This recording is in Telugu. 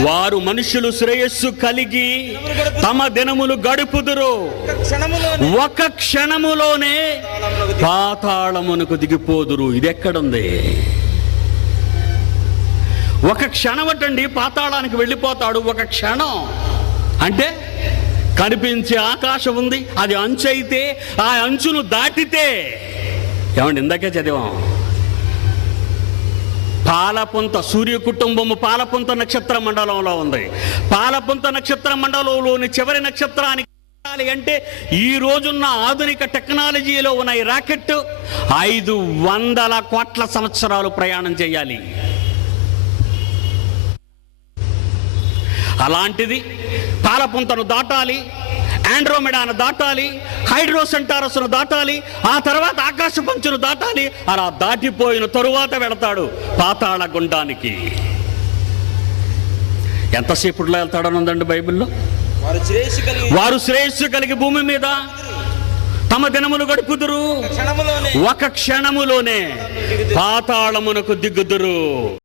వారు మనుషులు శ్రేయస్సు కలిగి తమ దినములు గడుపుదురు, ఒక క్షణములోనే పాతాళమునకు దిగిపోదురు. ఇది ఎక్కడుంది? ఒక క్షణం అటండి పాతాళానికి వెళ్ళిపోతాడు. ఒక క్షణం అంటే కనిపించే ఆకాశం ఉంది, అది అంచు అయితే ఆ అంచును దాటితే, ఏమండి ఇందాకే చదివాం, పాలపుంత, సూర్య కుటుంబము పాలపుంత నక్షత్ర మండలంలో ఉంది. పాలపుంత నక్షత్ర మండలంలోని చివరి నక్షత్రానికి అంటే ఈ రోజున్న ఆధునిక టెక్నాలజీలో ఉన్న ఈ రాకెట్ 500 కోట్ల సంవత్సరాలు ప్రయాణం చేయాలి. అలాంటిది పాలపుంతను దాటాలి, ఆండ్రోమెడాను దాటాలి, హైడ్రోసెంటారస్ను దాటాలి, ఆ తర్వాత ఆకాశపంచును దాటాలి. అలా దాటిపోయిన తరువాత వెళతాడు పాతాళ గుండానికి. ఎంతసేపుట్లో వెళ్తాడని ఉందండి బైబిల్లో. వారు శ్రేయస్సు కలిగి భూమి మీద తమ దినములు గడుపుదురు, ఒక క్షణములోనే పాతాళమునకు దిగుదురు.